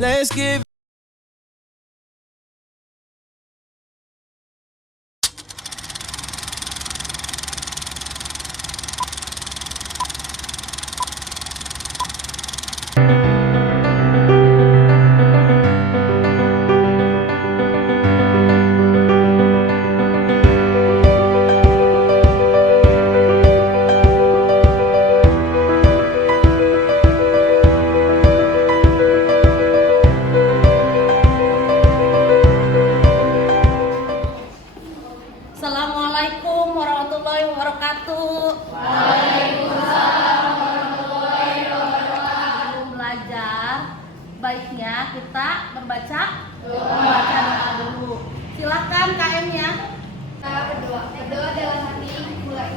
Let's give. Assalamualaikum warahmatullahi wabarakatuh. Waalaikumsalam warahmatullahi wabarakatuh. Sebelum belajar, baiknya kita membaca Doa. doa dulu. Silakan KM-nya. Kita berdoa dalam hati, mulai.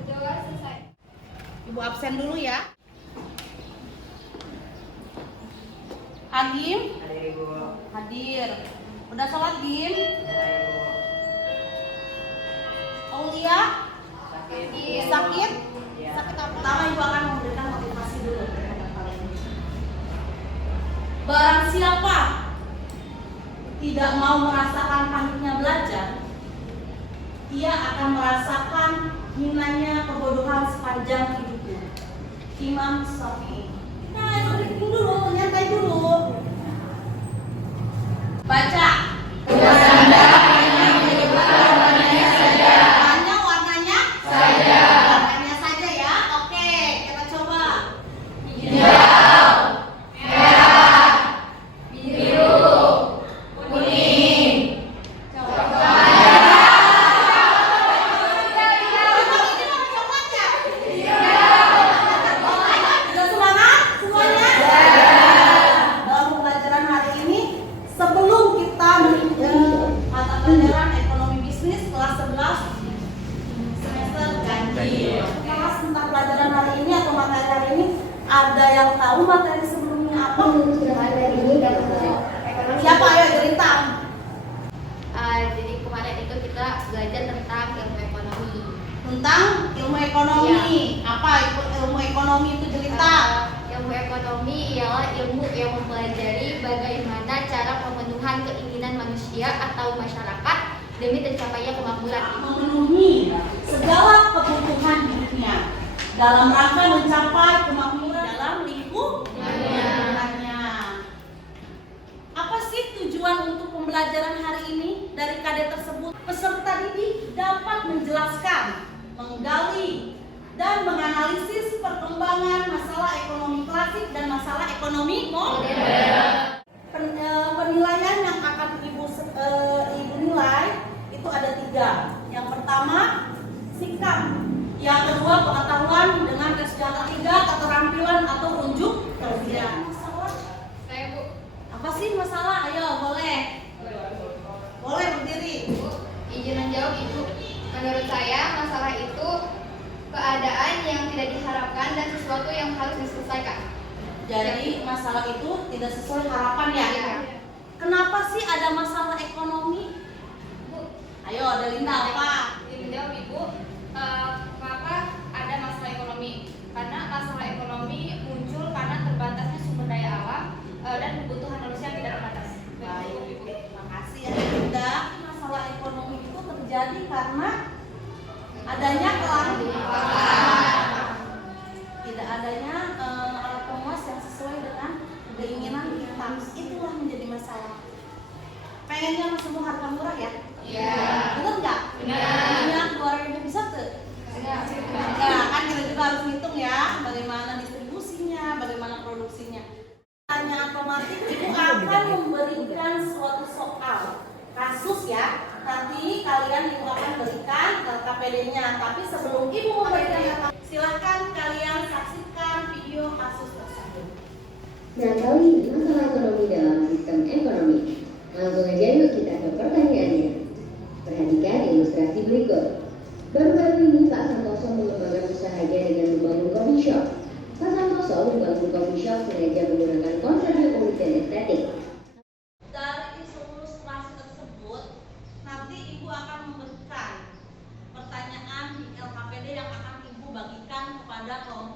Berdoa selesai. Ibu absen dulu ya. Hadim? Hadir Ibu. Hadir. Udah sholat, Dim? Hadir Ibu. Aulia? Sakit. Sakit? Ya. Sakit apa? Pertama Ibu akan memberikan motivasi dulu kepada kalian. Barang siapa tidak mau merasakan pahitnya belajar, ia akan merasakan hinanya kebodohan sepanjang hidupnya. Imam Syafi'i. Nah, breathing dulu, nyantai dulu. Baca. Warnanya warnanya saja. Warnanya saja ya. Oke, kita coba. Sudah semangat semuanya? Dalam pembelajaran hari ini, sebelum kita mata pelajaran ekonomi bisnis kelas 11 semester ganjil. Kelas tentang pelajaran hari ini atau materi hari ini, ada yang tahu materi sebelumnya apa? Hari ini dapat ekonomi. Siapa? Ayo cerita. Jadi kemarin itu kita belajar tentang ilmu ekonomi. Tentang ilmu ekonomi. Apa ilmu ekonomi itu cerita? Ilmu ekonomi ialah ilmu yang mempelajari bagaimana cara pemenuhan keinginan manusia atau masyarakat demi tercapainya kemakmuran. Memenuhi segala kebutuhan hidupnya dalam rangka mencapai kemakmuran dalam lingkungannya. Apa sih tujuan untuk pembelajaran hari ini dari KD tersebut? Peserta didik dapat menjelaskan, menggali, dan menganalisis perkembangan masalah ekonomi klasik dan masalah ekonomi modern. Penilaian yang akan ibu nilai itu ada 3. Yang pertama, sikap. Yang kedua, pengetahuan dengan tes. Yang ketiga, keterampilan atau unjuk kerja. Masalah Saya Bu, apa sih masalah? Ayo, boleh. Boleh berdiri. izin menjawab Ibu. Menurut saya masalah itu keadaan yang tidak diharapkan dan sesuatu yang harus diselesaikan. Jadi masalah itu tidak sesuai harapan ya. Iya. Kenapa sih ada masalah ekonomi? Bu, Ayo, ada Linda apa? Izin menjawab Ibu, kenapa ada masalah ekonomi? Karena masalah ekonomi muncul karena terbatasnya sumber daya alam dan kebutuhan manusia yang tidak terbatas. Baik, terima kasih ya Linda. Masalah ekonomi itu terjadi karena adanya tidak adanya alat pemuas yang sesuai dengan keinginan kita. Itulah menjadi masalah. Pengennya semua harga murah ya? Iya. Benar nggak? Benar. Minyak 2.000 bisa tuh? Nah, kan kita juga harus hitung ya bagaimana distribusinya, bagaimana produksinya. Pertanyaan otomatis ibu akan memberikan suatu soal kasus ya. Nanti kalian ibu akan berikan KPD-nya. Tapi sebelum ibu memberikan, silahkan kalian saksikan video kasus tersebut. Nah, kali ini masalah ekonomi dalam sistem ekonomi. Langsung aja yuk kita ke pertanyaannya. Perhatikan ilustrasi berikut. Baru-baru ini Pak Santoso mengembangkan usahanya dengan membangun coffee shop. Pak Santoso membangun coffee shop sengaja menggunakan konsep unik dan estetik. Dari ilustrasi tersebut, nanti ibu akan memberikan pertanyaan di LKPD yang akan ibu bagikan kepada kelompok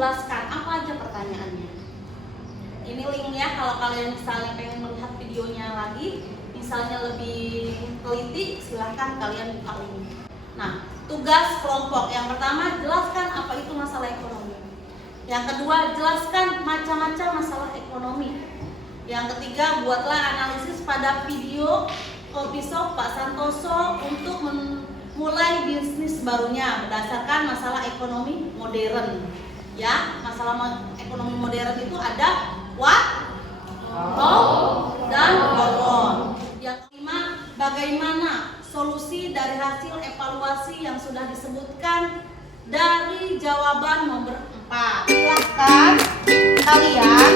menjelaskan. Apa aja pertanyaannya? Ini linknya kalau kalian misalnya pengen melihat videonya lagi, misalnya lebih teliti, silahkan kalian buka link. Nah, tugas kelompok yang pertama, jelaskan apa itu masalah ekonomi. Yang kedua, jelaskan macam-macam masalah ekonomi. Yang ketiga, buatlah analisis pada video Kopi Shop Pak Santoso untuk memulai bisnis barunya berdasarkan masalah ekonomi modern. Ya, masalah ekonomi modern itu ada what, how, dan how on. Yang kelima, bagaimana solusi dari hasil evaluasi yang sudah disebutkan dari jawaban nomor 4. Silahkan kalian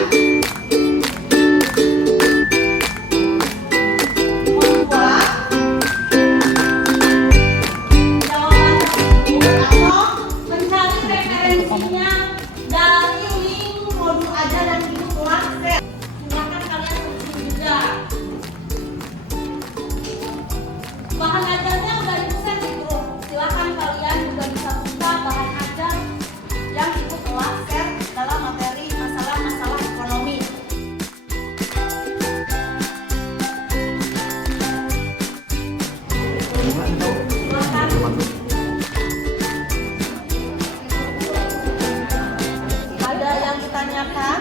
membuat jawaban tersebut atau mencari referensinya dari link modul aja dan itu kelas set. Silahkan kalian searching juga. Bahan ajarnya udah ibu share di grup. Silahkan kalian juga bisa buka bahan ajar yang ibu kelas share dalam materi masalah-masalah ekonomi. Silahkan. Ada yang ditanyakan?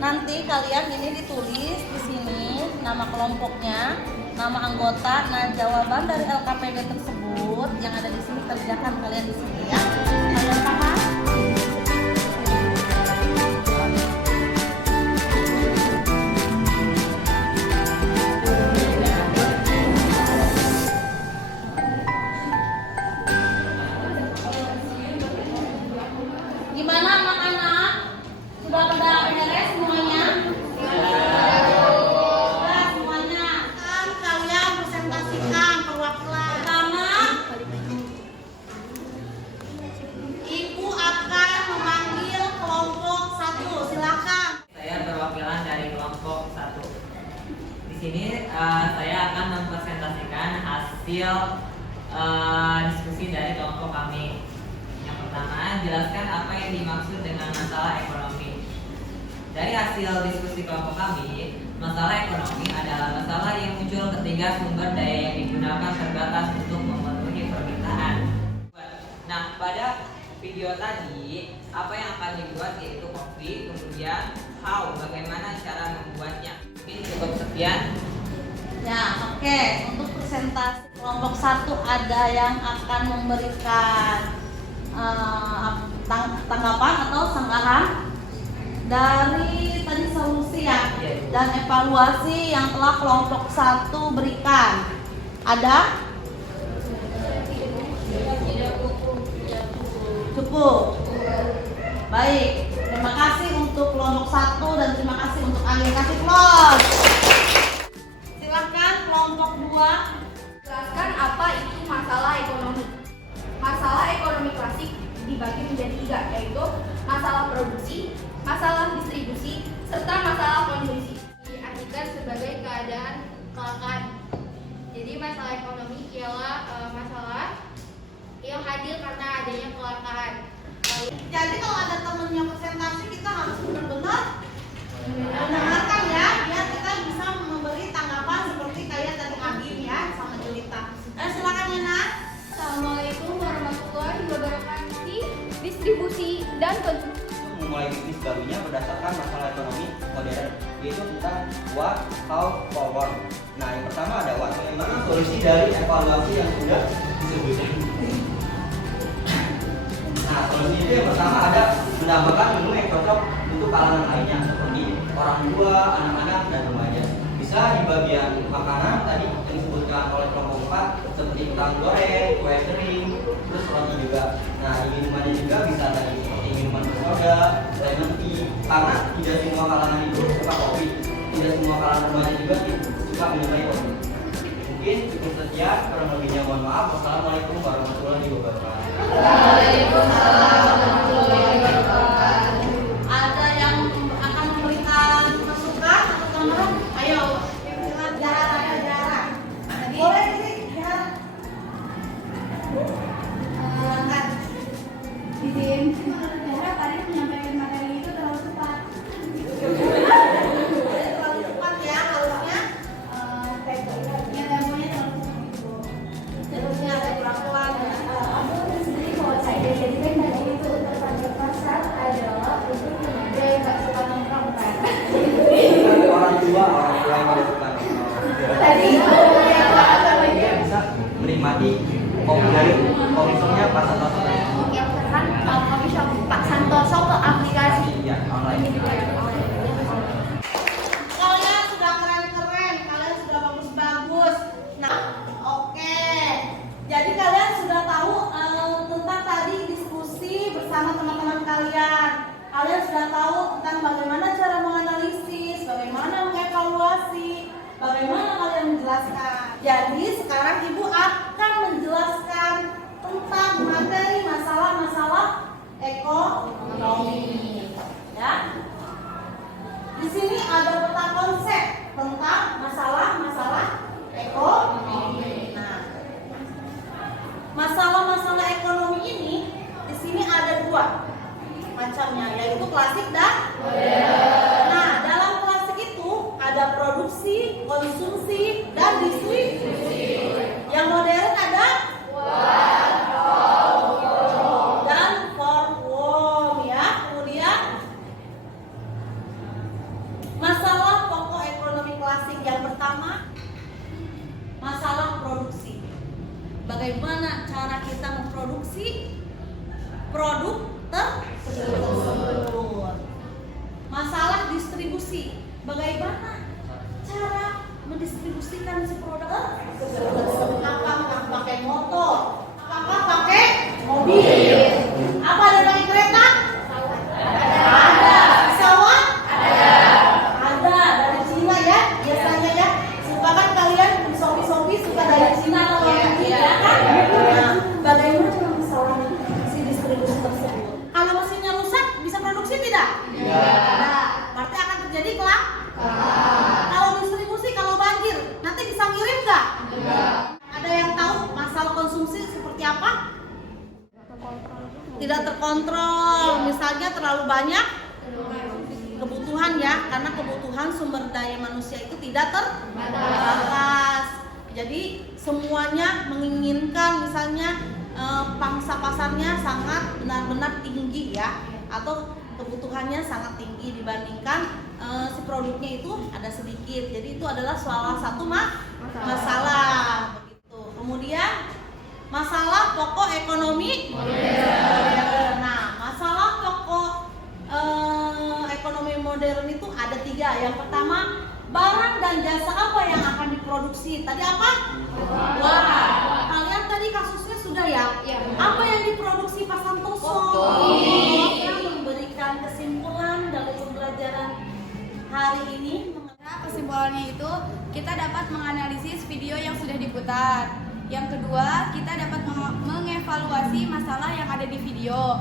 Nanti kalian ini ditulis di sini nama kelompoknya, nama anggota, nah jawaban dari LKPD tersebut yang ada di sini kerjakan kalian di sini ya. Kalian paham? Gimana anak-anak? Sudah pada beres semuanya? Sudah semuanya. Kan kalian presentasikan perwakilan. Pertama, Ibu akan memanggil kelompok 1. Silakan. Saya perwakilan dari kelompok 1. Di sini saya akan mempresentasikan hasil diskusi dari kelompok kami. Yang pertama, jelaskan apa yang dimaksud dengan masalah ekonomi. Dari hasil diskusi kelompok kami, masalah ekonomi adalah masalah yang muncul ketika sumber daya yang digunakan terbatas untuk memenuhi permintaan. Nah, pada video tadi, apa yang akan dibuat yaitu kopi, kemudian how, bagaimana cara membuatnya. Mungkin cukup sekian. Ya, oke. Untuk presentasi kelompok 1 ada yang akan memberikan tanggapan atau sanggahan dari tadi solusi ya dan evaluasi yang telah kelompok 1 berikan. Ada? Cukup. Baik. Terima kasih untuk kelompok 1 dan terima kasih untuk Angin. Kasih applause. Silahkan kelompok 2. Jelaskan apa itu masalah ekonomi. Masalah ekonomi klasik dibagi menjadi 3, yaitu masalah produksi, masalah distribusi, serta masalah konsumsi. Diartikan sebagai keadaan kelangkaan. Jadi masalah ekonomi ialah masalah yang hadir karena adanya kelangkaan. Jadi kalau ada temennya presentasi kita harus benar-benar mendengarkan ya, biar kita bisa memberi tanggapan seperti kayak tadi Agim ya sama Jelita. Silakan Yana. Assalamualaikum warahmatullahi wabarakatuh. Distribusi dan konsumsi. Memulai bisnis barunya berdasarkan masalah ekonomi modern, yaitu tentang what, how, forward. Nah, yang pertama ada what, bagaimana solusi dari evaluasi yang sudah disebutkan. Nah, solusi itu yang pertama ada menambahkan menu yang cocok untuk kalangan lainnya seperti orang tua, anak-anak, dan remaja. Bisa di bagian makanan tadi yang disebutkan oleh kelompok 4 seperti kentang goreng, kue kering, terus roti juga. Nah, di minumannya juga bisa tadi seperti minuman bersoda, lemon tea, karena tidak semua kalangan itu suka kopi, tidak semua kalangan remaja juga suka menyukai kopi. Mungkin cukup sekian, kurang lebihnya mohon maaf. Wassalamualaikum warahmatullahi wabarakatuh. Ada yang akan memberikan masukan atau tambahan? Ayo, silakan Jara. Boleh sih, Jara. Izin, Jara tadi menyampaikan dari komisionernya Pak Santoso. Mungkin pesan komisioner Pak Santoso ke aplikasi. Iya, online. Kalian sudah keren-keren, kalian sudah bagus-bagus. Nah, oke. Jadi kalian sudah tahu tentang tadi diskusi bersama teman-teman kalian. Kalian sudah tahu tentang bagaimana cara menganalisis, bagaimana mengevaluasi, bagaimana kalian menjelaskan. Jadi sekarang Ibu akan menjelaskan tentang materi masalah-masalah ekonomi. Ya. Di sini ada peta konsep tentang masalah-masalah ekonomi. Nah, masalah-masalah ekonomi ini di sini ada dua macamnya, yaitu klasik dan modern. Nah, dalam klasik itu ada produksi, konsumsi, dan distribusi. Yang modern ada dan forward ya. Kemudian masalah pokok ekonomi klasik yang pertama, masalah produksi. Bagaimana cara kita memproduksi produk tersebut. Masalah distribusi. Bagaimana cara mendistribusikan si produk tersebut? Apakah pakai motor? Apakah pakai mobil? Apa ada pakai kereta? Ada. Pesawat? Ada. Dari Cina ya, biasanya ya. Suka kan kalian Shopee suka dari Cina atau luar negeri ya kan? Nah, bagaimana masalah si distribusi tersebut? Kalau mesinnya rusak, bisa produksi tidak? Tidak. Berarti akan terjadi kelak. Kalau distribusi, kalau banjir, nanti bisa ngirim nggak? Ada yang tahu masalah konsumsi seperti apa? Tidak terkontrol. Misalnya terlalu banyak kebutuhan ya, karena kebutuhan sumber daya manusia itu tidak terbatas. Jadi semuanya menginginkan misalnya pangsa pasarnya sangat benar-benar tinggi ya, atau kebutuhannya sangat tinggi dibandingkan si produknya itu ada sedikit. Jadi itu adalah salah satu masalah begitu. Kemudian masalah pokok ekonomi modern. Nah, masalah pokok ekonomi modern itu ada 3. Yang pertama, barang dan jasa apa yang akan diproduksi? Tadi apa? Wah, kalian tadi kasusnya sudah ya? Apa yang diproduksi Pak Santoso? Yang memberikan kesimpulan dari pembelajaran hari ini. Kesimpulannya itu, kita dapat menganalisis video yang sudah diputar. Yang kedua, kita dapat mengevaluasi masalah yang ada di video.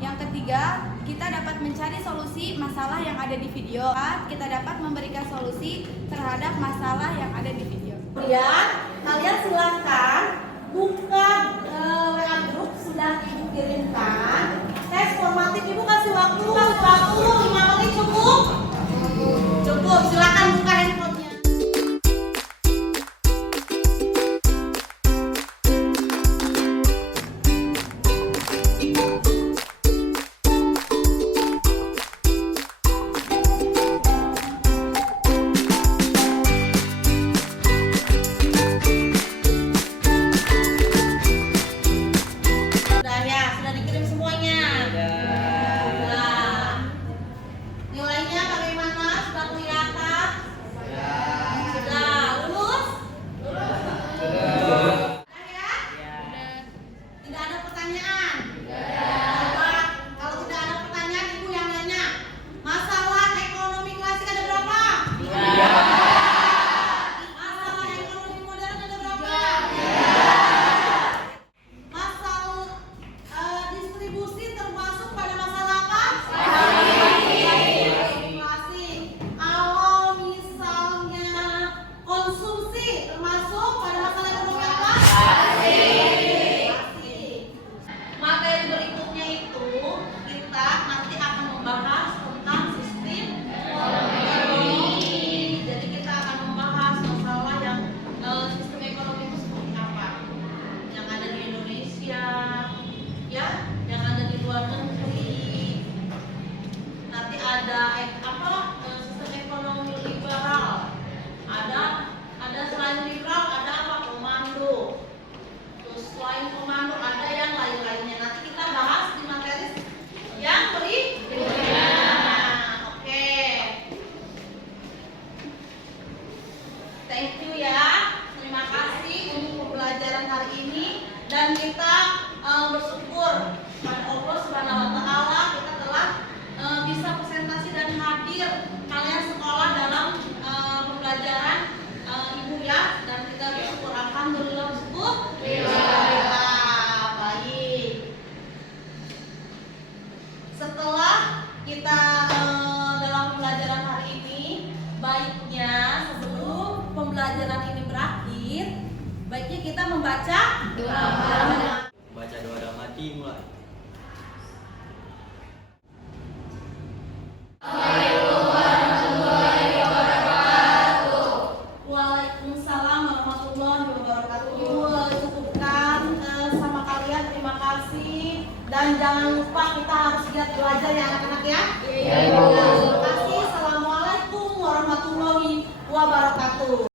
Yang ketiga, kita dapat mencari solusi masalah yang ada di video. Kita dapat memberikan solusi terhadap masalah yang ada di video. Kemudian, kalian silakan buka WA group sudah Ibu kirimkan. Tes formatif Ibu kasih waktu 5 menit cukup? Cukup, silakan buka handphonenya. Sudah ya, sudah dikirim semuanya. Nah, nilainya bagaimana? Sudah kelihatan? pembelajaran ini berakhir, baiknya kita membaca Doa. Baca doa damai mulai. Waalaikumsalam warahmatullahi wabarakatuh. Cukupkan sama kalian, terima kasih. Dan jangan lupa kita harus giat belajar ya anak-anak ya. Terima kasih. Assalamualaikum warahmatullahi wabarakatuh.